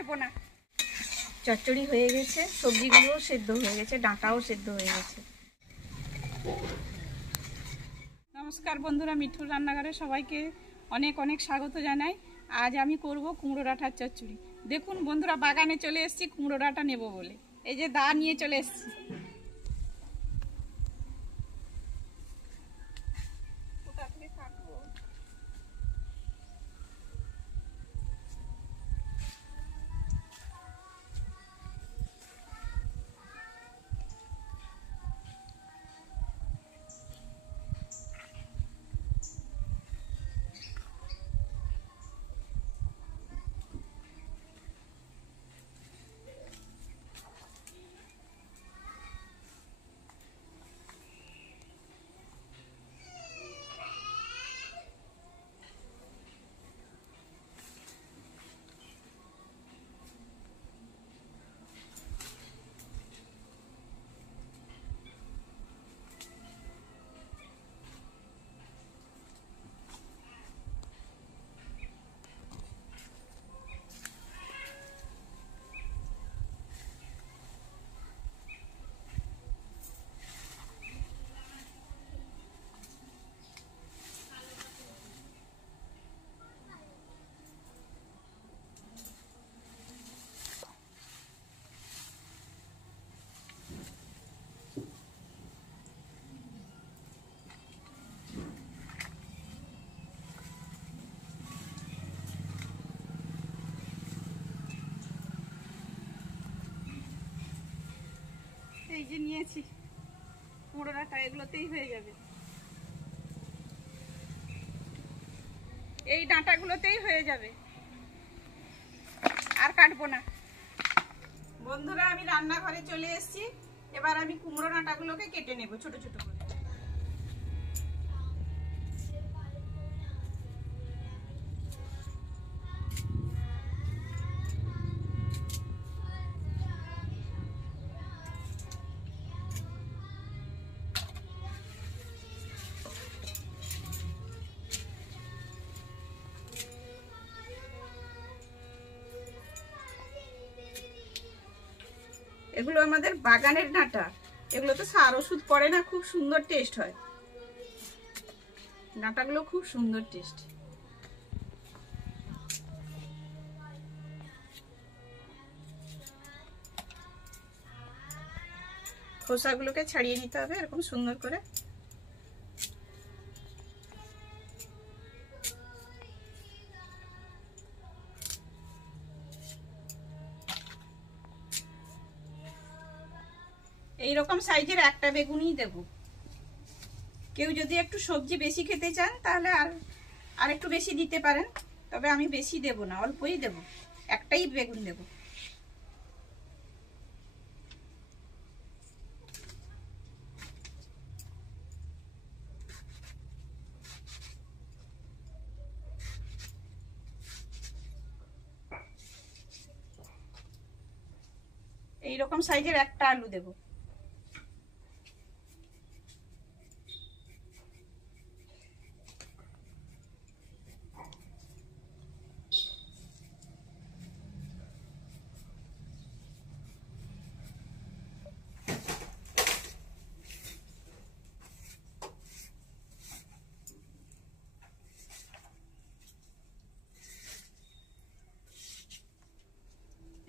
কাটবো না। চচ্চড়ি হয়ে গেছে, সবজিগুলোও সেদ্ধ হয়ে গেছে, ডাঁটাও সেদ্ধ হয়ে গেছে। নমস্কার বন্ধুরা, মিঠুর রান্নাঘরে সবাইকে অনেক অনেক স্বাগত জানাই। আজ আমি করব কুমড়ো ডাঁটার চচ্চড়ি। দেখুন বন্ধুরা, বাগানে চলে এসেছি কুমড়ো ডাঁটা নেব বলে। এই যে দা নিয়ে চলে এসেছি। এই যে নিয়েছি কুমড়ো ডাঁটা, এগুলোতেই হয়ে যাবে, এই ডাঁটাগুলোতেই হয়ে যাবে, আর কাটবো না। বন্ধুরা, আমি রান্নাঘরে চলে এসেছি। এবার আমি কুমড়ো ডাঁটাগুলোকে কেটে নেব ছোট ছোট করে। এগুলো আমাদের বাগানের ডাঁটা, এগুলো তো সার ওষুধ পড়ে না, খুব সুন্দর টেস্ট হয়। ডাঁটাগুলো খুব সুন্দর টেস্ট। খোসাগুলোকে ছাড়িয়ে নিতে হবে এরকম সুন্দর করে। এইরকম সাইজের একটা বেগুনই দেব। কেউ যদি একটু সবজি বেশি খেতে চান তাহলে আর একটু বেশি দিতে পারেন, তবে আমি বেশি দেব না, অল্পই দেব, একটাই বেগুন দেব। এইরকম সাইজের একটা আলু দেব।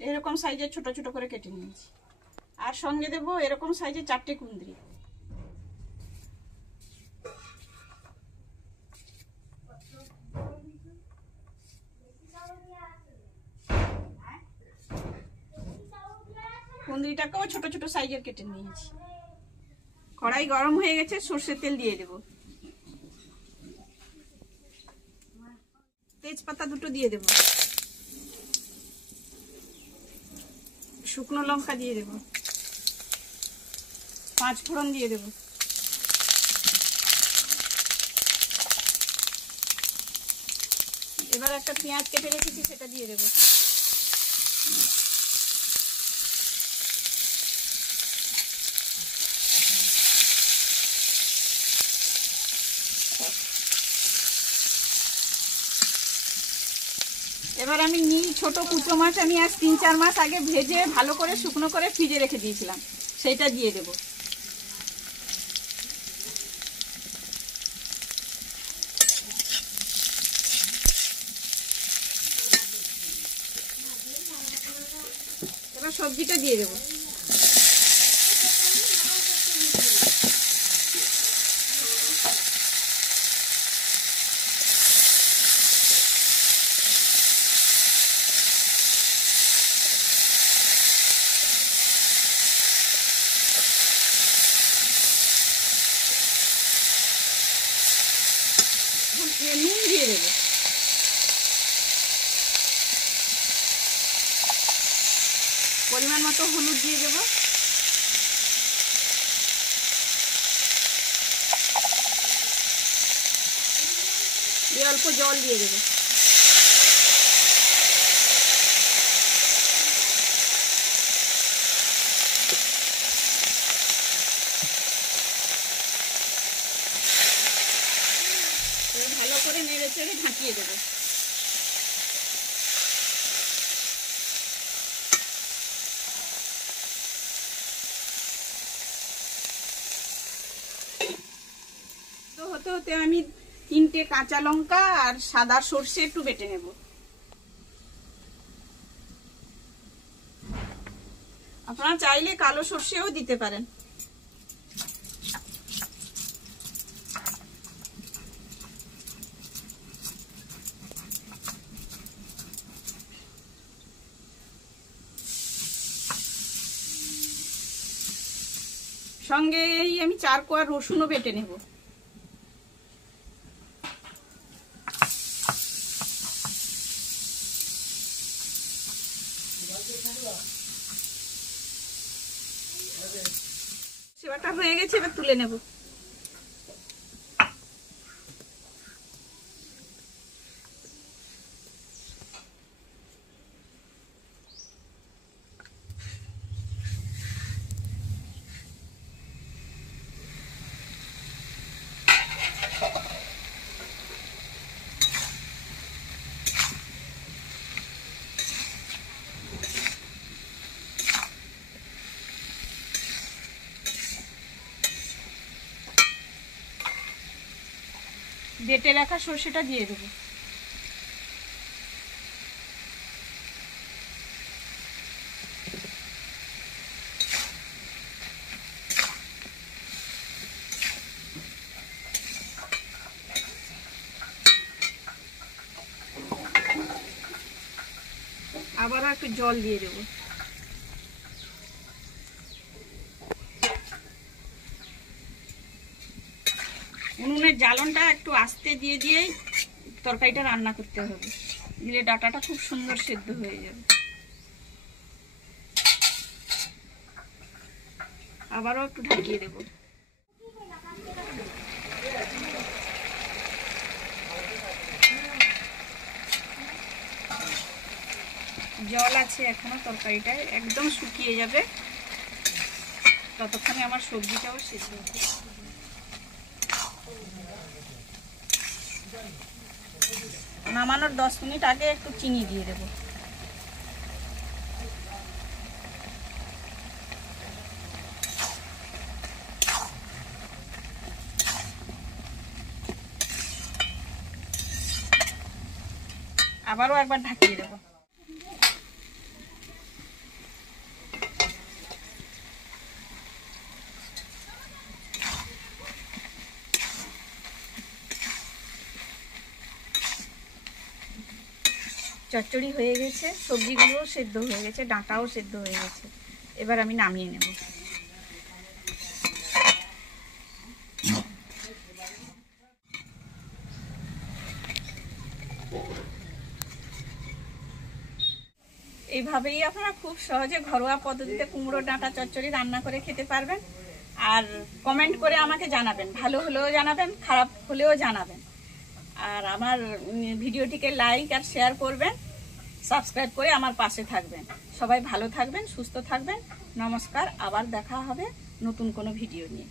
এরকম সাইজের ছোট ছোট করে কেটে নিয়েছি। আর সঙ্গে দেব এরকম সাইজের 4টে কুঁদরি। কুঁদরিটাকেও ছোট ছোট সাইজের কেটে নিয়েছি। কড়াই গরম হয়ে গেছে, সরষের তেল দিয়ে দেব। তেজপাতা 2টো দিয়ে দেব। শুকনো লঙ্কা দিয়ে দেব। 5 ফোড়ন দিয়ে দেব। এবার একটা পেঁয়াজ কেটে রেখেছি, সেটা দিয়ে দেব। এবার আমি ছোট কুচো মাছ আমি আজ 3-4 মাস আগে ভেজে ভালো করে শুকনো করে ফ্রিজে রেখে দিয়েছিলাম, সেইটা দিয়ে দেব। এবার সবজিটা দিয়ে দেব। নুন দিয়ে দেবো। পরিমাণ মতো হলুদ দিয়ে দেবো। দিয়ে অল্প জল দিয়ে দেবো। ভালো করে নেড়ে চেড়ে ঢাকিয়ে দেবো। তো হতে হতে আমি 3টে কাঁচা লঙ্কা আর সাদা সর্ষে একটু বেটে নেব। আপনারা চাইলে কালো সর্ষেও দিতে পারেন। সঙ্গে আমি 4 কোয়া রসুনও বেটে নেব। সেবাটা হয়ে গেছে, এবার তুলে নেব। বেটে রাখা সর্ষেটা দিয়ে দেবো। আবারও একটু জল দিয়ে দেবো। উনুনের জ্বালনটা একটু আস্তে দিয়ে দিয়েই তরকারিটা রান্না করতে হবে, দিলে ডাঁটাটা খুব সুন্দর সেদ্ধ হয়ে যাবে। আবারও একটু ঢাকিয়ে দেব। জল আছে এখনো, তরকারিটায় একদম শুকিয়ে যাবে, ততক্ষণে আমার সবজিটাও সেদ্ধ হবে। নামানোর 10 মিনিট আগে একটু চিনি দিয়ে দেব। আবারও একবার ঢাকিয়ে দেব। চচ্চড়ি হয়ে গেছে, সবজিগুলোও সেদ্ধ হয়ে গেছে, ডাঁটাও সেদ্ধ হয়ে গেছে। এবার আমি নামিয়ে নেব। এইভাবেই আপনারা খুব সহজে ঘরোয়া পদ্ধতিতে কুমড়ো ডাঁটা চচ্চড়ি রান্না করে খেতে পারবেন। আর কমেন্ট করে আমাকে জানাবেন, ভালো হলেও জানাবেন, খারাপ হলেও জানাবেন। আর আমার ভিডিওটিকে লাইক আর শেয়ার করবেন, সাবস্ক্রাইব করে আমার পাশে থাকবেন। সবাই ভালো থাকবেন, সুস্থ থাকবেন। নমস্কার, আবার দেখা হবে নতুন কোনো ভিডিও নিয়ে।